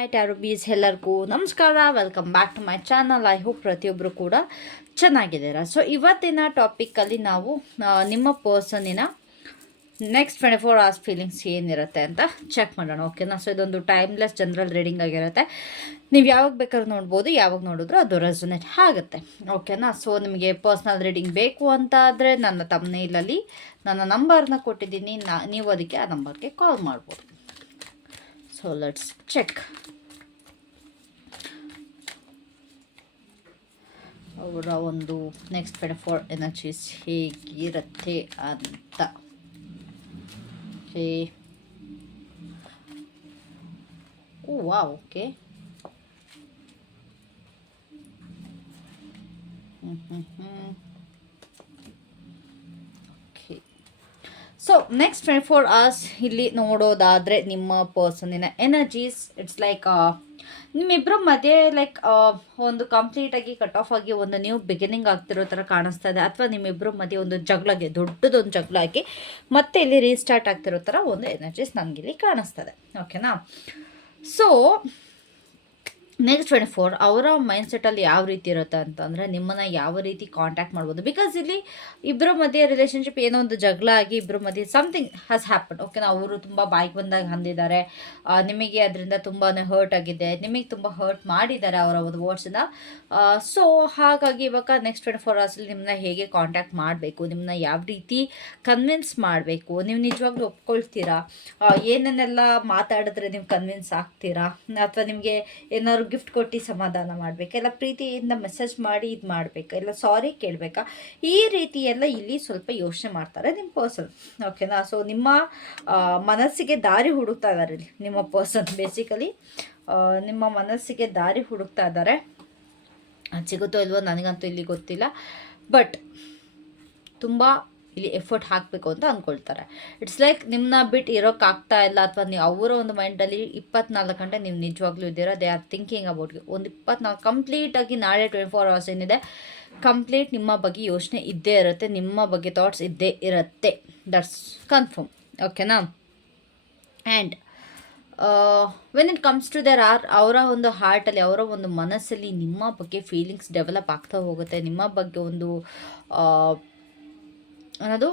Hi taro bees ಎಲ್ಲರಿಗೂ ನಮಸ್ಕಾರ. Welcome back to my channel I hope ಪ್ರತಿಯೊಬ್ಬರು ಕೂಡ ಚೆನ್ನಾಗಿದ್ದೀರಾ. ಸೊ ಇವತ್ತಿನ ಟಾಪಿಕ್ಕಲ್ಲಿ ನಾವು ನಿಮ್ಮ ಪರ್ಸನಿನ next twenty four hours feelings ಏನಿರುತ್ತೆ ಅಂತ ಚೆಕ್ ಮಾಡೋಣ. ಓಕೆನಾ ಸೊ ಇದೊಂದು ಟೈಮ್ಲೆಸ್ ಜನರಲ್ ರೀಡಿಂಗ್ ಆಗಿರುತ್ತೆ. ನೀವು ಯಾವಾಗ ಬೇಕಾದ್ರೂ ನೋಡ್ಬೋದು, ಯಾವಾಗ ನೋಡಿದ್ರು ಅದು ರೆಸೊನೇಟ್ ಆಗುತ್ತೆ. ಓಕೆನಾ ಸೊ ನಿಮಗೆ ಪರ್ಸ್ನಲ್ ರೀಡಿಂಗ್ ಬೇಕು ಅಂತ ಆದರೆ ನನ್ನ ತಮ್ಮನೇಲಲ್ಲಿ ನನ್ನ ನಂಬರ್ನ ಕೊಟ್ಟಿದ್ದೀನಿ. ನಾ ನೀವು ಅದಕ್ಕೆ ಆ ನಂಬರ್ಗೆ ಕಾಲ್ ಮಾಡ್ಬೋದು. ಸೊ ಲೆಟ್ಸ್ ಚೆಕ್ ಅವರ ಒಂದು ನೆಕ್ಸ್ಟ್ ಟ್ವೆಂಟಿ ಫೋರ್ ಎನರ್ಜೀಸ್ ಹೇಗಿರುತ್ತೆ ಅಂತ. ಓಕೆ ಓ ವಾ ಓಕೆ. ಹ್ಞೂ ಹ್ಞೂ ಹ್ಞೂ okay so next twenty four hours ಇಲ್ಲಿ ನೋಡೋದಾದರೆ ನಿಮ್ಮ ಪರ್ಸನಿನ ಎನರ್ಜೀಸ್ ಇಟ್ಸ್ ಲೈಕ್ ನಿಮ್ಮಿಬ್ಬರ ಮಧ್ಯೆ ಲೈಕ್ ಒಂದು ಕಂಪ್ಲೀಟಾಗಿ ಕಟ್ ಆಫ್ ಆಗಿ ಒಂದು ನ್ಯೂ ಬಿಗಿನಿಂಗ್ ಆಗ್ತಿರೋ ಥರ ಕಾಣಿಸ್ತಾ ಇದೆ. ಅಥವಾ ನಿಮ್ಮಿಬ್ಬರ ಮಧ್ಯೆ ಒಂದು ಜಗಳಾಗಿ, ದೊಡ್ಡದೊಂದು ಜಗಳಾಗಿ ಮತ್ತೆ ಇಲ್ಲಿ ರೀಸ್ಟಾರ್ಟ್ ಆಗ್ತಿರೋ ಥರ ಒಂದು ಎನರ್ಜೀಸ್ ನನಗಿಲ್ಲಿ ಕಾಣಿಸ್ತದೆ ಓಕೆನಾ ಸೊ ನೆಕ್ಸ್ಟ್ ಟ್ವೆಂಟಿ ಫೋರ್ ಅವರ ಮೈಂಡ್ಸೆಟ್ಟಲ್ಲಿ ಯಾವ ರೀತಿ ಇರುತ್ತೆ ಅಂತಂದರೆ ನಿಮ್ಮನ್ನು ಯಾವ ರೀತಿ ಕಾಂಟ್ಯಾಕ್ಟ್ ಮಾಡ್ಬೋದು? ಬಿಕಾಸ್ ಇಲ್ಲಿ ಇಬ್ಬರ ಮಧ್ಯೆ ರಿಲೇಷನ್ಶಿಪ್ ಏನೋ ಒಂದು ಜಗಳ ಆಗಿ ಇಬ್ಬರ ಮಧ್ಯೆ ಸಮಥಿಂಗ್ ಹ್ಯಾಸ್ ಹ್ಯಾಪನ್ ಓಕೆನಾ ಅವರು ತುಂಬ ಬಾಯ್ಕ್ ಬಂದಾಗ ಅಂದಿದ್ದಾರೆ. ನಿಮಗೆ ಅದರಿಂದ ತುಂಬಾ ಹರ್ಟ್ ಆಗಿದೆ. ನಿಮಗೆ ತುಂಬ ಹರ್ಟ್ ಮಾಡಿದ್ದಾರೆ ಅವರ ಒಂದು ವರ್ಡ್ಸನ್ನ ಸೊ ಹಾಗಾಗಿ ಇವಾಗ ನೆಕ್ಸ್ಟ್ ಟ್ವೆಂಟಿ ಫೋರ್ ಅವರ್ಸಲ್ಲಿ ನಿಮ್ಮನ್ನ ಹೇಗೆ ಕಾಂಟ್ಯಾಕ್ಟ್ ಮಾಡಬೇಕು? ನಿಮ್ಮನ್ನ ಯಾವ ರೀತಿ ಕನ್ವಿನ್ಸ್ ಮಾಡಬೇಕು? ನೀವು ನಿಜವಾಗ್ಲೂ ಒಪ್ಕೊಳ್ತೀರಾ? ಏನನ್ನೆಲ್ಲ ಮಾತಾಡಿದ್ರೆ ನೀವು ಕನ್ವಿನ್ಸ್ ಆಗ್ತೀರಾ? ಅಥವಾ ನಿಮಗೆ ಏನಾದ್ರು ಗಿಫ್ಟ್ ಕೊಟ್ಟು ಸಮಾಧಾನ ಮಾಡಬೇಕಾ ಇಲ್ಲ ಪ್ರೀತಿಯಿಂದ ಮೆಸೇಜ್ ಮಾಡಿ ಇದು ಮಾಡಬೇಕಾ ಇಲ್ಲ ಸಾರಿ ಕೇಳಬೇಕಾ? ಈ ರೀತಿ ಎಲ್ಲ ಇಲ್ಲಿ ಸ್ವಲ್ಪ ಯೋಚನೆ ಮಾಡ್ತಾರೆ ನಿಮ್ಮ ಪರ್ಸನ್ ಓಕೆನಾ ಸೊ ನಿಮ್ಮ ಮನಸ್ಸಿಗೆ ದಾರಿ ಹುಡುಕ್ತಾ ಇದ್ದಾರೆ ನಿಮ್ಮ ಪರ್ಸನ್ ಬೇಸಿಕಲಿ ನಿಮ್ಮ ಮನಸ್ಸಿಗೆ ದಾರಿ ಹುಡುಕ್ತಾ ಇದ್ದಾರೆ ಸಿಗುತ್ತೋ ಇಲ್ವೋ ನನಗಂತೂ ಇಲ್ಲಿ ಗೊತ್ತಿಲ್ಲ. ಬಟ್ ತುಂಬ ಇಲ್ಲಿ ಎಫರ್ಟ್ ಹಾಕಬೇಕು ಅಂತ ಅಂದ್ಕೊಳ್ತಾರೆ ಇಟ್ಸ್ ಲೈಕ್ ನಿಮ್ಮನ್ನ ಬಿಟ್ಟು ಇರೋಕ್ಕಾಗ್ತಾ ಇಲ್ಲ ಅಥವಾ ನೀವು ಅವರ ಒಂದು ಮೈಂಡಲ್ಲಿ ಇಪ್ಪತ್ನಾಲ್ಕು ಗಂಟೆ ನೀವು ನಿಜವಾಗ್ಲೂ ಇದ್ದೀರಾ ದೇ ಆರ್ ಥಿಂಕಿಂಗ್ ಅಬೌಟ್ ಒಂದು ಇಪ್ಪತ್ನಾಲ್ಕು ಕಂಪ್ಲೀಟಾಗಿ ನಾಳೆ ಟ್ವೆಂಟಿ ಫೋರ್ ಅವರ್ಸ್ ಏನಿದೆ ಕಂಪ್ಲೀಟ್ ನಿಮ್ಮ ಬಗ್ಗೆ ಯೋಚನೆ ಇದ್ದೇ ಇರುತ್ತೆ, ನಿಮ್ಮ ಬಗ್ಗೆ ಥಾಟ್ಸ್ ಇದ್ದೇ ಇರುತ್ತೆ. ದಟ್ಸ್ ಕನ್ಫರ್ಮ್ ಓಕೆನಾ and when it comes to their are ಅವರ ಒಂದು ಹಾರ್ಟಲ್ಲಿ ಅವರ ಒಂದು ಮನಸ್ಸಲ್ಲಿ ನಿಮ್ಮ ಬಗ್ಗೆ ಫೀಲಿಂಗ್ಸ್ ಡೆವಲಪ್ ಆಗ್ತಾ ಹೋಗುತ್ತೆ. ನಿಮ್ಮ ಬಗ್ಗೆ ಒಂದು ಅನ್ನೋದು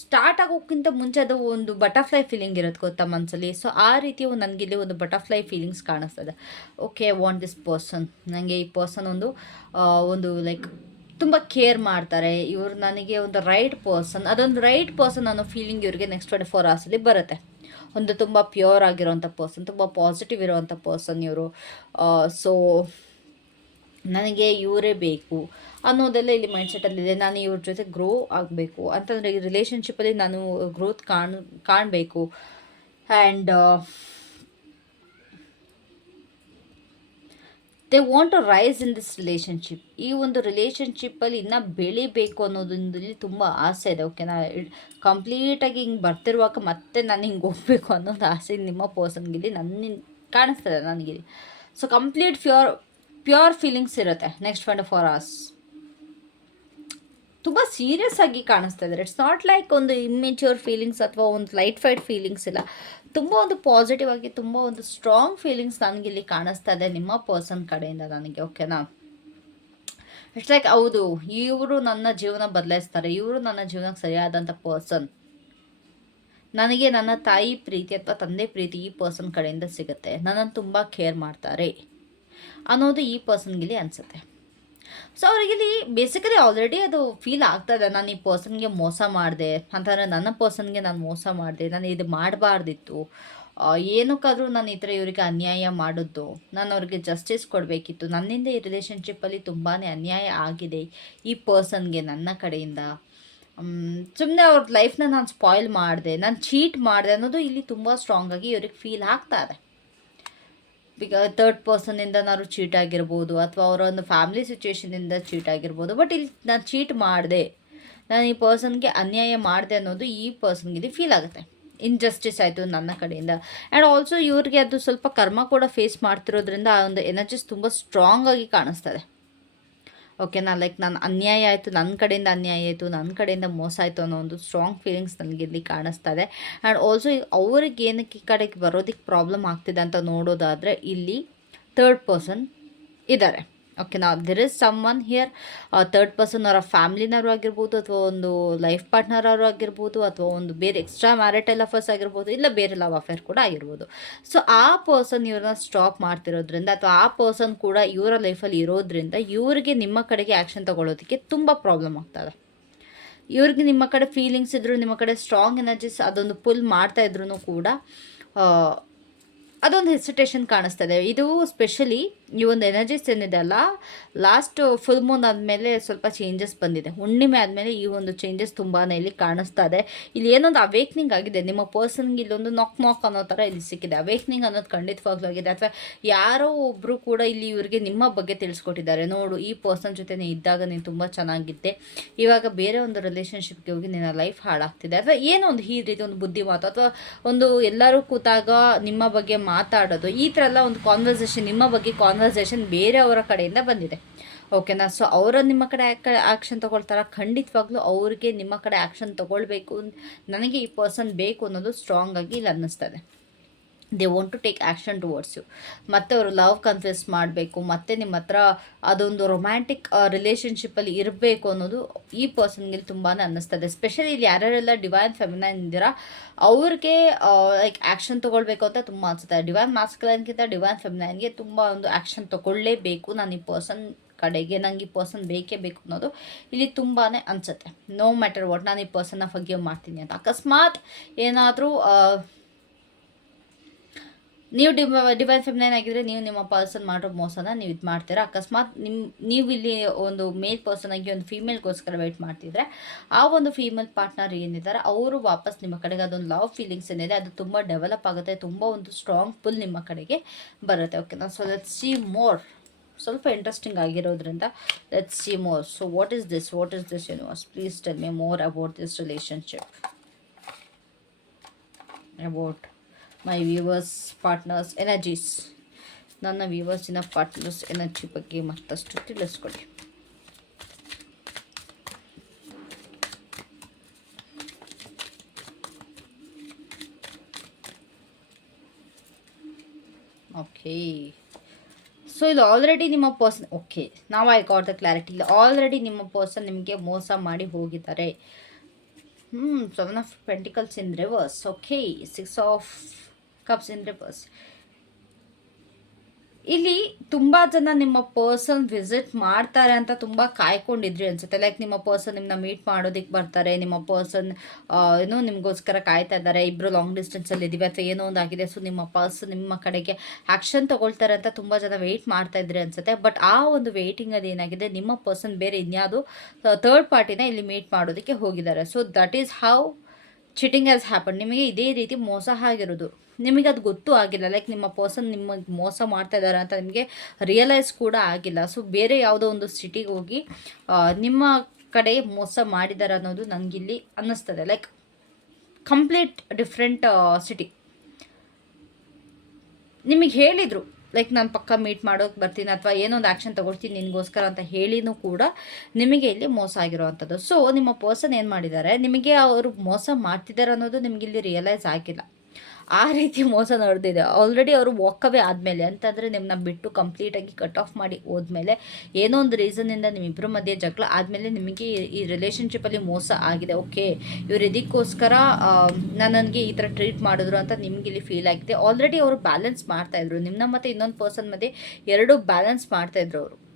ಸ್ಟಾರ್ಟ್ ಆಗೋಕ್ಕಿಂತ ಮುಂಚೆ ಅದು ಒಂದು ಬಟರ್ಫ್ಲೈ ಫೀಲಿಂಗ್ ಇರುತ್ತೆ ಗೊತ್ತಾ ಮನಸ್ಸಲ್ಲಿ ಸೊ ಆ ರೀತಿ ಒಂದು ನನಗಿಲ್ಲಿ ಒಂದು ಬಟರ್ಫ್ಲೈ ಫೀಲಿಂಗ್ಸ್ ಕಾಣಿಸ್ತದೆ. ಓಕೆ ವಾಂಟ್ ದಿಸ್ ಪರ್ಸನ್ ನನಗೆ ಈ ಪರ್ಸನ್ ಒಂದು ಒಂದು ಲೈಕ್ ತುಂಬ ಕೇರ್ ಮಾಡ್ತಾರೆ. ಇವರು ನನಗೆ ಒಂದು ರೈಟ್ ಪರ್ಸನ್ ಅದೊಂದು ರೈಟ್ ಪರ್ಸನ್ ಅನ್ನೋ ಫೀಲಿಂಗ್ ಇವರಿಗೆ ನೆಕ್ಸ್ಟ್ ಟ್ವೆಂಟಿ ಫೋರ್ ಅವರ್ಸಲ್ಲಿ ಬರುತ್ತೆ. ಒಂದು ತುಂಬ ಪ್ಯೂರ್ ಆಗಿರೋಂಥ ಪರ್ಸನ್ ತುಂಬ ಪಾಸಿಟಿವ್ ಇರುವಂಥ ಪರ್ಸನ್ ಇವರು. ಸೊ ನನಗೆ ಇವರೇ ಬೇಕು ಅನ್ನೋದೆಲ್ಲ ಇಲ್ಲಿ ಮೈಂಡ್ಸೆಟ್ಟಲ್ಲಿದೆ ನಾನು ಇವ್ರ ಜೊತೆ ಗ್ರೋ ಆಗಬೇಕು. ಅಂತಂದರೆ ಈ ರಿಲೇಷನ್ಶಿಪ್ಪಲ್ಲಿ ನಾನು ಗ್ರೋತ್ ಕಾಣ್, ಕಾಣಬೇಕು. And they want to rise in this relationship ಈ ಒಂದು ರಿಲೇಷನ್ಶಿಪ್ಪಲ್ಲಿ ಇನ್ನೂ ಬೆಳಿಬೇಕು ಅನ್ನೋದೊಂದಲ್ಲಿ ತುಂಬ ಆಸೆ ಇದೆ. ಓಕೆನಾ ಕಂಪ್ಲೀಟಾಗಿ ಹಿಂಗೆ ಬರ್ತಿರುವಾಗ ಮತ್ತೆ ನಾನು ಹಿಂಗೆ ಹೋಗ್ಬೇಕು ಅನ್ನೋದು ಆಸೆ ನಿಮ್ಮ ಪರ್ಸನ್ಗಿಲ್ಲಿ ನನ್ನ ಕಾಣಿಸ್ತದೆ ನನಗಿಲ್ಲಿ. So complete pure pure feelings ಇರುತ್ತೆ ನೆಕ್ಸ್ಟ್ ಟ್ವೆಂಟಿ ಫೋರ್ ಅವರ್ಸ್ ತುಂಬ ಸೀರಿಯಸ್ ಆಗಿ ಕಾಣಿಸ್ತಾ ಇದ್ದಾರೆ. ಇಟ್ಸ್ ನಾಟ್ ಲೈಕ್ ಒಂದು ಇಮ್ಮೆಚ್ಯೂರ್ ಫೀಲಿಂಗ್ಸ್ ಅಥವಾ ಒಂದು ಲೈಟ್ ಫೈಟ್ ಫೀಲಿಂಗ್ಸ್ ಇಲ್ಲ. ತುಂಬ ಒಂದು ಪಾಸಿಟಿವ್ ಆಗಿ, ತುಂಬ ಒಂದು ಸ್ಟ್ರಾಂಗ್ ಫೀಲಿಂಗ್ಸ್ ನನಗಿಲ್ಲಿ ಕಾಣಿಸ್ತಾ ಇದೆ ನಿಮ್ಮ ಪರ್ಸನ್ ಕಡೆಯಿಂದ ನನಗೆ ಓಕೆನಾ ಇಟ್ಸ್ ಲೈಕ್ ಹೌದು, ಇವರು ನನ್ನ ಜೀವನ ಬದಲಾಯಿಸ್ತಾರೆ, ಇವರು ನನ್ನ ಜೀವನಕ್ಕೆ ಸರಿಯಾದಂಥ ಪರ್ಸನ್ ನನಗೆ ನನ್ನ ತಾಯಿ ಪ್ರೀತಿ ಅಥವಾ ತಂದೆ ಪ್ರೀತಿ ಈ ಪರ್ಸನ್ ಕಡೆಯಿಂದ ಸಿಗುತ್ತೆ. ನನ್ನನ್ನು ತುಂಬ ಕೇರ್ ಮಾಡ್ತಾರೆ. ಅನ್ನೋದು ಈ ಪರ್ಸನ್ಗಿಲ್ಲಿ ಅನಿಸುತ್ತೆ. ಸೊ ಅವರಿಗಿಲ್ಲಿ ಬೇಸಿಕಲಿ ಆಲ್ರೆಡಿ ಅದು ಫೀಲ್ ಆಗ್ತಾ ನಾನು ಈ ಪರ್ಸನ್ಗೆ ಮೋಸ ಮಾಡಿದೆ. ಅಂತಂದರೆ ನನ್ನ ಪರ್ಸನ್ಗೆ ನಾನು ಮೋಸ ಮಾಡಿದೆ. ನಾನು ಇದು ಮಾಡಬಾರ್ದಿತ್ತು. ಏನಕ್ಕಾದರೂ ನಾನು ಈ ಥರ ಇವರಿಗೆ ಅನ್ಯಾಯ ಮಾಡಿದ್ದು. ನಾನು ಅವ್ರಿಗೆ ಜಸ್ಟಿಸ್ ಕೊಡಬೇಕಿತ್ತು. ನನ್ನಿಂದ ಈ ರಿಲೇಷನ್ಶಿಪ್ಪಲ್ಲಿ ತುಂಬಾ ಅನ್ಯಾಯ ಆಗಿದೆ ಈ ಪರ್ಸನ್ಗೆ ನನ್ನ ಕಡೆಯಿಂದ. ಸುಮ್ಮನೆ ಅವ್ರ ಲೈಫ್ನ ನಾನು ಸ್ಪಾಯ್ಲ್ ಮಾಡಿದೆ. ನಾನು ಚೀಟ್ ಮಾಡಿದೆ ಅನ್ನೋದು ಇಲ್ಲಿ ತುಂಬ ಸ್ಟ್ರಾಂಗಾಗಿ ಇವ್ರಿಗೆ ಫೀಲ್ ಆಗ್ತಾ ಇದೆ. ಬಿಕ ತರ್ಡ್ ಪರ್ಸನಿಂದ ನಾನು ಚೀಟ್ ಆಗಿರ್ಬೋದು ಅಥವಾ ಅವರ ಒಂದು ಫ್ಯಾಮಿಲಿ ಸಿಚುವೇಶನಿಂದ ಚೀಟ್ ಆಗಿರ್ಬೋದು. ಬಟ್ ಇಲ್ಲಿ ನಾನು ಚೀಟ್ ಮಾಡಿದೆ. ನಾನು ಈ ಪರ್ಸನ್ಗೆ ಅನ್ಯಾಯ ಮಾಡಿದೆ ಅನ್ನೋದು ಈ ಪರ್ಸನ್ಗೆ ಫೀಲ್ ಆಗುತ್ತೆ. ಇನ್ಜಸ್ಟಿಸ್ ಆಯಿತು ನನ್ನ ಕಡೆಯಿಂದ. ಆ್ಯಂಡ್ ಆಲ್ಸೋ ಇವ್ರಿಗೆ ಅದು ಸ್ವಲ್ಪ ಕರ್ಮ ಕೂಡ ಫೇಸ್ ಮಾಡ್ತಿರೋದ್ರಿಂದ ಆ ಒಂದು ಎನರ್ಜಿಸ್ ತುಂಬ ಸ್ಟ್ರಾಂಗಾಗಿ ಕಾಣಿಸ್ತದೆ. ಓಕೆನಾ ಲೈಕ್ ನಾನು ಅನ್ಯಾಯ ಆಯಿತು ನನ್ನ ಕಡೆಯಿಂದ ಅನ್ಯಾಯ ಆಯಿತು ನನ್ನ ಕಡೆಯಿಂದ ಮೋಸ ಆಯಿತು ಅನ್ನೋ ಒಂದು ಸ್ಟ್ರಾಂಗ್ ಫೀಲಿಂಗ್ಸ್ ನನಗೆ ಇಲ್ಲಿ ಕಾಣಿಸ್ತಾ ಇದೆ. ಆ್ಯಂಡ್ ಆಲ್ಸೋ ಅವ್ರಿಗೆ ಏನಕ್ಕೆ ಈ ಕಡೆಗೆ ಬರೋದಕ್ಕೆ ಪ್ರಾಬ್ಲಮ್ ಆಗ್ತಿದೆ ಅಂತ ನೋಡೋದಾದರೆ ಇಲ್ಲಿ ಥರ್ಡ್ ಪರ್ಸನ್ ಇದ್ದಾರೆ. ಓಕೆ ನಾ there is someone here third person ಅವರ ಫ್ಯಾಮ್ಲಿನವರು ಆಗಿರ್ಬೋದು, ಅಥವಾ ಒಂದು ಲೈಫ್ ಪಾರ್ಟ್ನರ್ ಅವರು ಆಗಿರ್ಬೋದು, ಅಥವಾ ಒಂದು ಬೇರೆ ಎಕ್ಸ್ಟ್ರಾ ಮ್ಯಾರಿಟಲ್ ಅಫೇರ್ಸ್ ಆಗಿರ್ಬೋದು, ಇಲ್ಲ ಬೇರೆ ಲವ್ ಅಫೇರ್ ಕೂಡ ಆಗಿರ್ಬೋದು. ಸೊ ಆ ಪರ್ಸನ್ ಇವ್ರನ್ನ ಸ್ಟಾಪ್ ಮಾಡ್ತಿರೋದ್ರಿಂದ ಅಥವಾ ಆ ಪರ್ಸನ್ ಕೂಡ ಇವರ ಲೈಫಲ್ಲಿ ಇರೋದ್ರಿಂದ ಇವರಿಗೆ ನಿಮ್ಮ ಕಡೆಗೆ ಆ್ಯಕ್ಷನ್ ತಗೊಳ್ಳೋದಕ್ಕೆ ತುಂಬ ಪ್ರಾಬ್ಲಮ್ ಆಗ್ತದೆ ಇವ್ರಿಗೆ ನಿಮ್ಮ ಕಡೆ ಫೀಲಿಂಗ್ಸ್ ಇದ್ರು, ನಿಮ್ಮ ಕಡೆ ಸ್ಟ್ರಾಂಗ್ ಎನರ್ಜಿಸ್ ಅದೊಂದು ಪುಲ್ ಮಾಡ್ತಾ ಇದ್ರು ಕೂಡ ಅದೊಂದು ಹೆಸಿಟೇಷನ್ ಕಾಣಿಸ್ತದೆ. ಇದು ಸ್ಪೆಷಲಿ ಈ ಒಂದು ಎನರ್ಜಿಸ್ ಏನಿದೆ ಅಲ್ಲ ಲಾಸ್ಟ್ ಫುಲ್ ಮೂನ್ ಆದಮೇಲೆ ಸ್ವಲ್ಪ ಚೇಂಜಸ್ ಬಂದಿದೆ. ಹುಣ್ಣಿಮೆ ಆದಮೇಲೆ ಈ ಒಂದು ಚೇಂಜಸ್ ತುಂಬಾ ಇಲ್ಲಿ ಕಾಣಿಸ್ತಾ ಇದೆ. ಇಲ್ಲಿ ಏನೊಂದು ಅವೇಕ್ನಿಂಗ್ ಆಗಿದೆ. ನಿಮ್ಮ ಪರ್ಸನ್ಗೆ ಇಲ್ಲೊಂದು ನಾಕ್ ನಾಕ್ ಅನ್ನೋ ಥರ ಇಲ್ಲಿ ಸಿಕ್ಕಿದೆ. ಅವೇಕ್ನಿಂಗ್ ಅನ್ನೋದು ಖಂಡಿತವಾಗ್ಲೂ ಆಗಿದೆ. ಅಥವಾ ಯಾರೋ ಒಬ್ಬರು ಕೂಡ ಇಲ್ಲಿ ಇವರಿಗೆ ನಿಮ್ಮ ಬಗ್ಗೆ ತಿಳಿಸ್ಕೊಟ್ಟಿದ್ದಾರೆ. ನೋಡು, ಈ ಪರ್ಸನ್ ಜೊತೆ ಇದ್ದಾಗ ನೀನು ತುಂಬ ಚೆನ್ನಾಗಿದ್ದೆ. ಇವಾಗ ಬೇರೆ ಒಂದು ರಿಲೇಷನ್ಶಿಪ್ಗೆ ಹೋಗಿ ನಿನ್ನ ಲೈಫ್ ಹಾಳಾಗ್ತಿದೆ. ಅಥವಾ ಏನೋ ಒಂದು ಈ ರೀತಿ ಒಂದು ಬುದ್ಧಿ ಮಾತು ಅಥವಾ ಒಂದು ಎಲ್ಲರೂ ಕೂತಾಗ ನಿಮ್ಮ ಬಗ್ಗೆ ಮಾತಾಡೋದು, ಈ ಥರ ಎಲ್ಲ ಒಂದು ಕಾನ್ವರ್ಸೇಷನ್ ನಿಮ್ಮ ಬಗ್ಗೆ ಕಾನ್ವರ್ಸೇಷನ್ ಬೇರೆಯವರ ಕಡೆಯಿಂದ ಬಂದಿದೆ. ಓಕೆನಾ ಸೊ ಅವರು ನಿಮ್ಮ ಕಡೆ ಆ್ಯಕ್ಷನ್ ತೊಗೊಳ್ತಾರ? ಖಂಡಿತವಾಗ್ಲೂ ಅವ್ರಿಗೆ ನಿಮ್ಮ ಕಡೆ ಆ್ಯಕ್ಷನ್ ತೊಗೊಳ್ಬೇಕು. ನನಗೆ ಈ ಪರ್ಸನ್ ಬೇಕು ಅನ್ನೋದು ಸ್ಟ್ರಾಂಗಾಗಿ ಇಲ್ಲಿ ಅನ್ನಿಸ್ತದೆ. They want to take action towards you ಮತ್ತೆ ಅವರು ಲವ್ ಕನ್ಫ್ಯೂಸ್ ಮಾಡಬೇಕು, ಮತ್ತೆ ನಿಮ್ಮ ಹತ್ರ ಅದೊಂದು ರೊಮ್ಯಾಂಟಿಕ್ ರಿಲೇಷನ್ಶಿಪ್ಪಲ್ಲಿ ಇರಬೇಕು ಅನ್ನೋದು ಈ ಪರ್ಸನ್ಗೆ ತುಂಬಾ ಅನ್ನಿಸ್ತದೆ. ಸ್ಪೆಷಲಿ ಇಲ್ಲಿ ಯಾರ್ಯಾರೆಲ್ಲ ಡಿವೈನ್ ಫೆಮಿನೈನ್ ಇದ್ದೀರಾ, ಅವ್ರಿಗೆ ಲೈಕ್ ಆ್ಯಕ್ಷನ್ ತೊಗೊಳ್ಬೇಕು ಅಂತ ತುಂಬ ಅನಿಸುತ್ತೆ. ಡಿವೈನ್ ಮಾಸ್ಕ್ಲೈನ್ಗಿಂತ ಡಿವೈನ್ ಫೆಮಿನೈನ್ಗೆ ತುಂಬ ಒಂದು ಆ್ಯಕ್ಷನ್ ತೊಗೊಳ್ಳೇಬೇಕು ನಾನು ಈ ಪರ್ಸನ್ ಕಡೆಗೆ, ನಂಗೆ ಈ ಪರ್ಸನ್ ಬೇಕೇ ಬೇಕು ಅನ್ನೋದು ಇಲ್ಲಿ ತುಂಬಾ ಅನಿಸುತ್ತೆ. ನೋ ಮ್ಯಾಟರ್ ವಾಟ್ ನಾನು ಈ ಪರ್ಸನ್ನ ಫಗ್ಯೂ ಮಾಡ್ತೀನಿ ಅಂತ. ಅಕಸ್ಮಾತ್ ಏನಾದರೂ ನೀವು ಡಿವ ಡಿವೈನ್ ಫೆಮಿನೈನ್ ಆಗಿದ್ರೆ ನೀವು ನಿಮ್ಮ ಪರ್ಸನ್ ಮಾಡೋ ಮೋಸನ ನೀವು ಇದು ಮಾಡ್ತೀರಾ. ಅಕಸ್ಮಾತ್ ನಿಮ್ಮ ನೀವು ಇಲ್ಲಿ ಒಂದು ಮೇಲ್ ಪರ್ಸನ್ ಆಗಿ ಒಂದು ಫೀಮೇಲ್ಗೋಸ್ಕರ ವೆಯ್ಟ್ ಮಾಡ್ತಿದ್ರೆ, ಆ ಒಂದು ಫೀಮೇಲ್ ಪಾರ್ಟ್ನರ್ ಏನಿದ್ದಾರೆ, ಅವರು ವಾಪಸ್ ನಿಮ್ಮ ಕಡೆಗೆ ಅದೊಂದು ಲವ್ ಫೀಲಿಂಗ್ಸ್ ಏನಿದೆ, ಅದು ತುಂಬ ಡೆವಲಪ್ ಆಗುತ್ತೆ, ತುಂಬ ಒಂದು ಸ್ಟ್ರಾಂಗ್ ಪುಲ್ ನಿಮ್ಮ ಕಡೆಗೆ ಬರುತ್ತೆ. ಓಕೆನಾ ಸೊ ಲೆಟ್ ಸಿ ಮೋರ್ ಸ್ವಲ್ಪ ಇಂಟ್ರೆಸ್ಟಿಂಗ್ ಆಗಿರೋದ್ರಿಂದ let see more so what is this what is this universe please tell me more about this relationship about my viewers partners energies ನನ್ನ ವ್ಯೂವರ್ಸಿನ ಪಾರ್ಟ್ನರ್ಸ್ ಎನರ್ಜಿ ಬಗ್ಗೆ ಮತ್ತಷ್ಟು ತಿಳಿಸ್ಕೊಡಿ. ಓಕೆ ಸೊ ಇಲ್ಲಿ already ನಿಮ್ಮ person okay ನಾವು I got the clarity ಇಲ್ಲಿ already ನಿಮ್ಮ ಪರ್ಸನ್ ನಿಮಗೆ ಮೋಸ ಮಾಡಿ ಹೋಗಿದ್ದಾರೆ. ಹ್ಞೂ seven of pentacles in reverse okay six of cups in reverse ಇಲ್ಲಿ ತುಂಬ ಜನ ನಿಮ್ಮ ಪರ್ಸನ್ ವಿಸಿಟ್ ಮಾಡ್ತಾರೆ ಅಂತ ತುಂಬ ಕಾಯ್ಕೊಂಡಿದ್ರಿ ಅನ್ಸುತ್ತೆ. ಲೈಕ್ ನಿಮ್ಮ ಪರ್ಸನ್ ನಿಮ್ಮನ್ನ ಮೀಟ್ ಮಾಡೋದಕ್ಕೆ ಬರ್ತಾರೆ, ನಿಮ್ಮ ಪರ್ಸನ್ ಏನೋ ನಿಮಗೋಸ್ಕರ ಕಾಯ್ತಾ ಇದ್ದಾರೆ ಇಬ್ಬರು ಲಾಂಗ್ ಡಿಸ್ಟೆನ್ಸಲ್ಲಿ ಇದ್ದೀವಿ ಅಥವಾ ಏನೋ ಒಂದು ಆಗಿದೆ ಸೊ ನಿಮ್ಮ ಪರ್ಸನ್ ನಿಮ್ಮ ಕಡೆಗೆ ಆ್ಯಕ್ಷನ್ ತಗೊಳ್ತಾರೆ ಅಂತ ತುಂಬ ಜನ ವೆಯ್ಟ್ ಮಾಡ್ತಾ ಇದ್ರಿ ಅನ್ಸುತ್ತೆ. ಬಟ್ ಆ ಒಂದು ವೇಟಿಂಗ್ ಅದು ಏನಾಗಿದೆ, ನಿಮ್ಮ ಪರ್ಸನ್ ಬೇರೆ ಇನ್ಯಾವುದು ಥರ್ಡ್ ಪಾರ್ಟಿನ ಇಲ್ಲಿ ಮೀಟ್ ಮಾಡೋದಕ್ಕೆ ಹೋಗಿದ್ದಾರೆ. So that is how cheating has happen ನಿಮಗೆ ಇದೇ ರೀತಿ ಮೋಸ ಆಗಿರೋದು. ನಿಮಗೆ ಅದು ಗೊತ್ತೂ ಆಗಿಲ್ಲ. ಲೈಕ್ ನಿಮ್ಮ ಪರ್ಸನ್ ನಿಮಗೆ ಮೋಸ ಮಾಡ್ತಾ ಇದ್ದಾರೆ ಅಂತ ನಿಮಗೆ ರಿಯಲೈಸ್ ಕೂಡ ಆಗಿಲ್ಲ. ಸೊ ಬೇರೆ ಯಾವುದೋ ಒಂದು ಸಿಟಿಗೆ ಹೋಗಿ ನಿಮ್ಮ ಕಡೆ ಮೋಸ ಮಾಡಿದ್ದಾರೆ ಅನ್ನೋದು ನನಗಿಲ್ಲಿ ಅನ್ನಿಸ್ತದೆ. ಲೈಕ್ ಕಂಪ್ಲೀಟ್ ಡಿಫ್ರೆಂಟ್ ಸಿಟಿ ನಿಮಗೆ ಹೇಳಿದರು. ಲೈಕ್ ನಾನು ಪಕ್ಕ ಮೀಟ್ ಮಾಡೋಕೆ ಬರ್ತೀನಿ ಅಥವಾ ಏನೊಂದು ಆ್ಯಕ್ಷನ್ ತೊಗೊಳ್ತೀನಿ ನಿನಗೋಸ್ಕರ ಅಂತ ಹೇಳಿನೂ ಕೂಡ ನಿಮಗೆ ಇಲ್ಲಿ ಮೋಸ ಆಗಿರುವಂಥದ್ದು. ಸೊ ನಿಮ್ಮ ಪರ್ಸನ್ ಏನು ಮಾಡಿದ್ದಾರೆ ನಿಮಗೆ ಅವರು ಮೋಸ ಮಾಡ್ತಿದ್ದಾರೆ ಅನ್ನೋದು ನಿಮಗೆ ಇಲ್ಲಿ ರಿಯಲೈಸ್ ಆಗಿಲ್ಲ. ಆ ರೀತಿ ಮೋಸ ನಡೆದಿದೆ. ಆಲ್ರೆಡಿ ಅವರು ವಾಕವೇ ಆದಮೇಲೆ, ಅಂತಂದರೆ ನಿಮ್ಮನ್ನ ಬಿಟ್ಟು ಕಂಪ್ಲೀಟಾಗಿ ಕಟ್ ಆಫ್ ಮಾಡಿ ಹೋದ್ಮೇಲೆ, ಏನೋ ಒಂದು ರೀಸನ್ನಿಂದ ನಿಮ್ಮಿಬ್ಬರ ಮಧ್ಯೆ ಜಗಳ ಆದಮೇಲೆ ನಿಮಗೆ ಈ- ರಿಲೇಷನ್ಶಿಪ್ಪಲ್ಲಿ ಮೋಸ ಆಗಿದೆ. ಓಕೆ ಇವ್ರು ಇದಕ್ಕೋಸ್ಕರ ನಾನು ನನಗೆ ಈ ಥರ ಟ್ರೀಟ್ ಮಾಡಿದ್ರು ಅಂತ ನಿಮ್ಗೆ ಇಲ್ಲಿ ಫೀಲ್ ಆಗಿದೆ. ಆಲ್ರೆಡಿ ಅವರು ಬ್ಯಾಲೆನ್ಸ್ ಮಾಡ್ತಾಯಿದ್ರು ನಿಮ್ಮನ್ನ ಮತ್ತು ಇನ್ನೊಂದು ಪರ್ಸನ್ ಮಧ್ಯೆ ಎರಡು ಬ್ಯಾಲೆನ್ಸ್ ಮಾಡ್ತಾಯಿದ್ರು ಅವರು.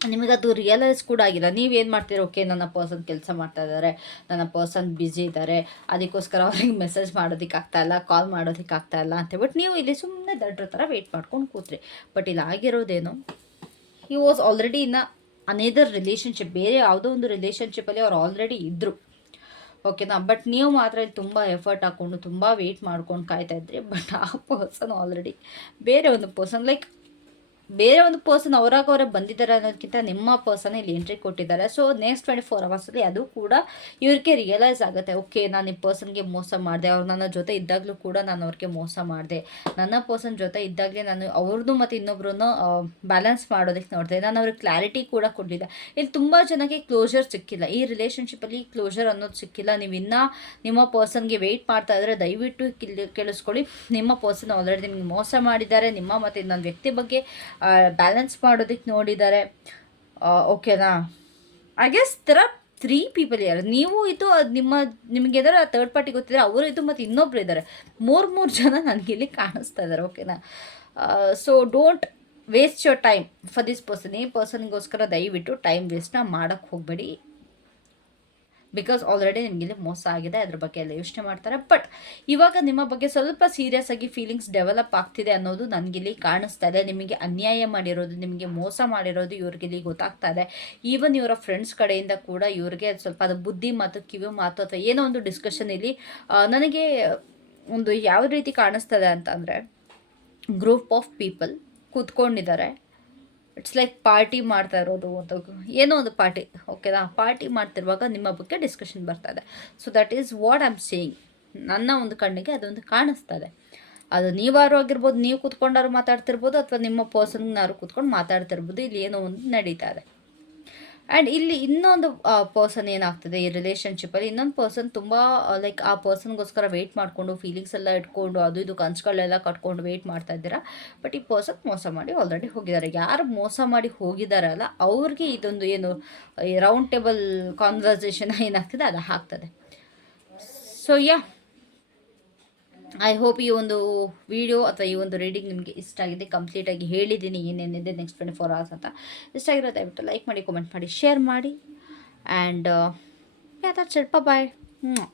ನಿಮಗದು ರಿಯಲೈಸ್ ಕೂಡ ಆಗಿಲ್ಲ. ನೀವೇನು ಮಾಡ್ತೀರ? ಓಕೆ ನನ್ನ ಪರ್ಸನ್ ಕೆಲಸ ಮಾಡ್ತಾ ಇದ್ದಾರೆ ನನ್ನ ಪರ್ಸನ್ ಬ್ಯುಸಿ ಇದ್ದಾರೆ ಅದಕ್ಕೋಸ್ಕರ ಅವ್ರಿಗೆ ಮೆಸೇಜ್ ಮಾಡೋದಕ್ಕೆ ಇಲ್ಲ ಕಾಲ್ ಮಾಡೋದಕ್ಕೆ ಇಲ್ಲ ಅಂತ. ಬಟ್ ನೀವು ಇಲ್ಲಿ ಸುಮ್ಮನೆ ದಡ್ರ ಥರ ವೆಯ್ಟ್ ಮಾಡ್ಕೊಂಡು ಕೂತ್ರಿ. ಬಟ್ ಇಲ್ಲಿ ಆಗಿರೋದೇನು ಈ ವಾಸ್ ಆಲ್ರೆಡಿ ಇನ್ನು ಅನೇದರ್ ರಿಲೇಷನ್ಶಿಪ್ ಬೇರೆ ಯಾವುದೋ ಒಂದು ರಿಲೇಷನ್ಶಿಪ್ಪಲ್ಲಿ ಅವ್ರು ಆಲ್ರೆಡಿ ಇದ್ದರು ಓಕೆನಾ ಬಟ್ ನೀವು ಮಾತ್ರ ಇಲ್ಲಿ ತುಂಬ ಎಫರ್ಟ್ ಹಾಕ್ಕೊಂಡು ತುಂಬ ವೆಯ್ಟ್ ಮಾಡ್ಕೊಂಡು ಕಾಯ್ತಾ ಇದ್ರಿ. ಬಟ್ ಆ ಪರ್ಸನ್ ಆಲ್ರೆಡಿ ಬೇರೆ ಒಂದು ಪರ್ಸನ್ ಲೈಕ್ ಬೇರೆ ಒಂದು ಪರ್ಸನ್ ಅವರಾಗ ಅವರೇ ಬಂದಿದ್ದಾರೆ ಅನ್ನೋದಕ್ಕಿಂತ ನಿಮ್ಮ ಪರ್ಸನ್ ಇಲ್ಲಿ ಎಂಟ್ರಿ ಕೊಟ್ಟಿದ್ದಾರೆ. ಸೊ ನೆಕ್ಸ್ಟ್ ಟ್ವೆಂಟಿ ಫೋರ್ ಅವರ್ಸಲ್ಲಿ ಅದು ಕೂಡ ಇವ್ರಿಗೆ ರಿಯಲೈಸ್ ಆಗುತ್ತೆ. ಓಕೆ ನಾನು ಈ ಪರ್ಸನ್ಗೆ ಮೋಸ ಮಾಡಿದೆ. ಅವ್ರು ನನ್ನ ಜೊತೆ ಇದ್ದಾಗಲೂ ಕೂಡ ನಾನು ಅವ್ರಿಗೆ ಮೋಸ ಮಾಡಿದೆ. ನನ್ನ ಪರ್ಸನ್ ಜೊತೆ ಇದ್ದಾಗಲೇ ನಾನು ಅವ್ರದ್ದು ಮತ್ತು ಇನ್ನೊಬ್ರನ್ನ ಬ್ಯಾಲೆನ್ಸ್ ಮಾಡೋದಕ್ಕೆ ನೋಡಿದೆ. ನಾನು ಅವ್ರಿಗೆ ಕ್ಲಾರಿಟಿ ಕೂಡ ಕೊಡಲಿಲ್ಲ. ಇಲ್ಲಿ ತುಂಬ ಜನಕ್ಕೆ ಕ್ಲೋಜರ್ ಸಿಕ್ಕಿಲ್ಲ. ಈ ರಿಲೇಷನ್ಶಿಪ್ಪಲ್ಲಿ ಕ್ಲೋಜರ್ ಅನ್ನೋದು ಸಿಕ್ಕಿಲ್ಲ. ನೀವು ಇನ್ನೂ ನಿಮ್ಮ ಪರ್ಸನ್ಗೆ ವೆಯ್ಟ್ ಮಾಡ್ತಾ ಇದ್ರೆ ದಯವಿಟ್ಟು ಕೇಳಿಸ್ಕೊಳ್ಳಿ. ನಿಮ್ಮ ಪರ್ಸನ್ ಆಲ್ರೆಡಿ ನಿಮಗೆ ಮೋಸ ಮಾಡಿದ್ದಾರೆ. ನಿಮ್ಮ ಮತ್ತು ಇನ್ನೊಂದು ವ್ಯಕ್ತಿ ಬಗ್ಗೆ ಬ್ಯಾಲೆನ್ಸ್ ಮಾಡೋದಕ್ಕೆ ನೋಡಿದ್ದಾರೆ ಓಕೆನಾ ಐ ಗೆಸ್ ತರ ತ್ರೀ ಪೀಪಲ್ ಯಾರು ನೀವು ಇದು ನಿಮ್ಮ, ನಿಮಗೆ ಏನಾರ ಥರ್ಡ್ ಪಾರ್ಟಿ ಗೊತ್ತಿದ್ರೆ ಅವರು ಇದು ಮತ್ತು ಇನ್ನೊಬ್ರು ಇದ್ದಾರೆ ಮೂರು ಮೂರು ಜನ ನನಗೆ ಇಲ್ಲಿ ಕಾಣಿಸ್ತಾ ಇದ್ದಾರೆ ಓಕೆನಾ so don't waste your time for this person ಈ ಪರ್ಸನ್ಗೋಸ್ಕರ ದಯವಿಟ್ಟು ಟೈಮ್ ವೇಸ್ಟ್ನ ಮಾಡೋಕ್ಕೆ ಹೋಗಬೇಡಿ. ಬಿಕಾಸ್ ಆಲ್ರೆಡಿ ನಿಮಗೆ ಇಲ್ಲಿ ಮೋಸ ಆಗಿದೆ, ಅದ್ರ ಬಗ್ಗೆ ಎಲ್ಲ ಯೋಚನೆ ಮಾಡ್ತಾರೆ. ಬಟ್ ಇವಾಗ ನಿಮ್ಮ ಬಗ್ಗೆ ಸ್ವಲ್ಪ ಸೀರಿಯಸ್ ಆಗಿ ಫೀಲಿಂಗ್ಸ್ ಡೆವಲಪ್ ಆಗ್ತಿದೆ ಅನ್ನೋದು ನನಗಿಲ್ಲಿ ಕಾಣಿಸ್ತಾ ಇದೆ. ನಿಮಗೆ ಅನ್ಯಾಯ ಮಾಡಿರೋದು, ನಿಮಗೆ ಮೋಸ ಮಾಡಿರೋದು ಇವ್ರಿಗೆ ಇಲ್ಲಿ ಗೊತ್ತಾಗ್ತಾ ಇದೆ. ಈವನ್ ಇವರ ಫ್ರೆಂಡ್ಸ್ ಕಡೆಯಿಂದ ಕೂಡ ಇವ್ರಿಗೆ ಸ್ವಲ್ಪ ಅದು ಬುದ್ಧಿ ಮಾತು, ಕಿವಿ ಮಾತು ಅಥವಾ ಏನೋ ಒಂದು ಡಿಸ್ಕಷನ್ ಇಲ್ಲಿ ನನಗೆ ಒಂದು ಯಾವ ರೀತಿ ಕಾಣಿಸ್ತದೆ ಅಂತಂದರೆ ಗ್ರೂಪ್ ಆಫ್ ಪೀಪಲ್ ಕೂತ್ಕೊಂಡಿದ್ದಾರೆ. ಇಟ್ಸ್ ಲೈಕ್ ಪಾರ್ಟಿ ಮಾಡ್ತಾ ಇರೋದು ಒಂದು ಏನೋ ಒಂದು ಪಾರ್ಟಿ ಓಕೆನಾ ಪಾರ್ಟಿ ಮಾಡ್ತಿರುವಾಗ ನಿಮ್ಮ ಬಗ್ಗೆ ಡಿಸ್ಕಷನ್ ಬರ್ತಾ ಇದೆ. So that is what am saying ನನ್ನ ಒಂದು ಕಣ್ಣಿಗೆ ಅದೊಂದು ಕಾಣಿಸ್ತಾ ಇದೆ. ಅದು ನೀವಾರು ಆಗಿರ್ಬೋದು, ನೀವು ಕೂತ್ಕೊಂಡಾರು ಮಾತಾಡ್ತಿರ್ಬೋದು, ಅಥವಾ ನಿಮ್ಮ ಪರ್ಸನ್ನಾರು ಕೂತ್ಕೊಂಡು ಮಾತಾಡ್ತಿರ್ಬೋದು, ಇಲ್ಲಿ ಏನೋ ಒಂದು ನಡೀತಾ ಇದೆ. ಆ್ಯಂಡ್ ಇಲ್ಲಿ ಇನ್ನೊಂದು ಪರ್ಸನ್ ಏನಾಗ್ತದೆ ಈ ರಿಲೇಷನ್ಶಿಪ್ಪಲ್ಲಿ ಇನ್ನೊಂದು ಪರ್ಸನ್ ತುಂಬ ಲೈಕ್ ಆ ಪರ್ಸನ್ಗೋಸ್ಕರ ವೆಯ್ಟ್ ಮಾಡಿಕೊಂಡು ಫೀಲಿಂಗ್ಸ್ ಎಲ್ಲ ಇಟ್ಕೊಂಡು, ಅದು ಇದು ಕನ್ಸುಗಳೆಲ್ಲ ಕಟ್ಕೊಂಡು ವೆಯ್ಟ್ ಮಾಡ್ತಾ ಇದ್ದೀರಾ? ಬಟ್ ಈ ಪರ್ಸನ್ ಮೋಸ ಮಾಡಿ ಆಲ್ರೆಡಿ ಹೋಗಿದ್ದಾರೆ. ಯಾರು ಮೋಸ ಮಾಡಿ ಹೋಗಿದ್ದಾರಲ್ಲ ಅವ್ರಿಗೆ ಇದೊಂದು ಏನು ರೌಂಡ್ ಟೇಬಲ್ ಕಾನ್ವರ್ಸೇಷನ್ ಏನಾಗ್ತದೆ, ಅದು ಹಾಕ್ತದೆ. ಸೊ ಯಾ ಐ ಹೋಪ್ ಈ ಒಂದು ವಿಡಿಯೋ ಅಥವಾ ಈ ಒಂದು ರೀಡಿಂಗ್ ನಿಮಗೆ ಇಷ್ಟ ಆಗಿದೆ ಕಂಪ್ಲೀಟಾಗಿ ಹೇಳಿದ್ದೀನಿ, ಏನೇನಿದೆ ನೆಕ್ಸ್ಟ್ ಟ್ವೆಂಟಿ ಫೋರ್ ಅವರ್ಸ್ ಅಂತ. ಇಷ್ಟ ಆಗಿರೋ ದಯವಿಟ್ಟು ಲೈಕ್ ಮಾಡಿ ಕಮೆಂಟ್ ಮಾಡಿ ಶೇರ್ ಮಾಡಿ. And yeah that's it bye ಹ್ಞೂ